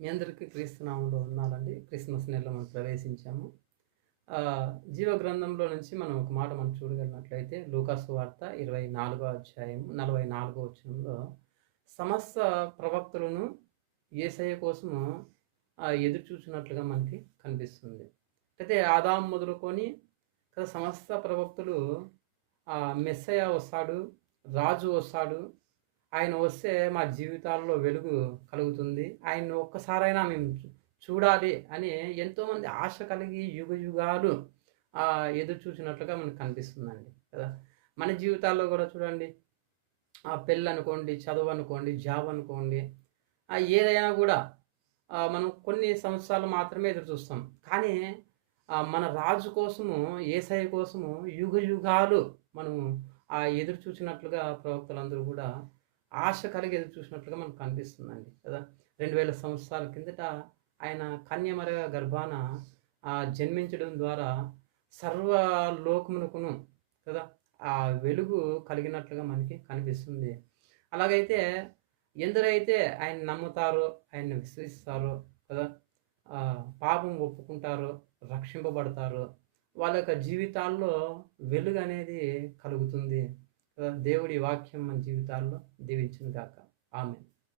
మీ అందరికీ క్రీస్తునామంలో వందనాలండి. క్రిస్మస్ నెలలో మనం ప్రవేశించాము. జీవ గ్రంథంలో నుంచి మనం ఒక మాట మనం చూడగలిగినట్లయితే లూకా సువార్త 24వ అధ్యాయం 44వ వచనంలో సమస్త ప్రవక్తలను యేసయ్య కోసము ఎదురు చూస్తున్నట్లుగా మనకి కనిపిస్తుంది. అయితే ఆదాము మొదలుకొని సమస్త ప్రవక్తలు మెస్సయ్య వస్తాడు, రాజు వస్తాడు, ఆయన వస్తే మా జీవితాల్లో వెలుగు కలుగుతుంది, ఆయన్ని ఒక్కసారైనా మేము చూడాలి అని ఎంతోమంది ఆశ కలిగి యుగాలు ఎదురు చూసినట్లుగా మనకు కనిపిస్తుందండి కదా. మన జీవితాల్లో కూడా చూడండి, పెళ్ళి అనుకోండి, చదువు అనుకోండి, జాబ్ అనుకోండి, ఏదైనా కూడా మనం కొన్ని సంవత్సరాలు మాత్రమే ఎదురు చూస్తాం. కానీ మన రాజు కోసము, యేసయ్య కోసము యుగాలు మనము ఎదురు చూసినట్లుగా ప్రవక్తలందరూ కూడా ఆశ కలిగి ఎదురు చూసినట్లుగా మనకు కనిపిస్తుందండి కదా. 2000 సంవత్సరాల కిందట ఆయన కన్యమర గర్భాన జన్మించడం ద్వారా సర్వలోకమునకును కదా ఆ వెలుగు కలిగినట్లుగా మనకి కనిపిస్తుంది. అలాగైతే ఎందరైతే ఆయన నమ్ముతారో, ఆయన్ని విశ్వసిస్తారో కదా, పాపం ఒప్పుకుంటారో, రక్షింపబడతారో, వాళ్ళ యొక్క జీవితాల్లో వెలుగు అనేది కలుగుతుంది. దేవుడి వాక్యం మన జీవితాల్లో దీవించును గాక. ఆమేన్.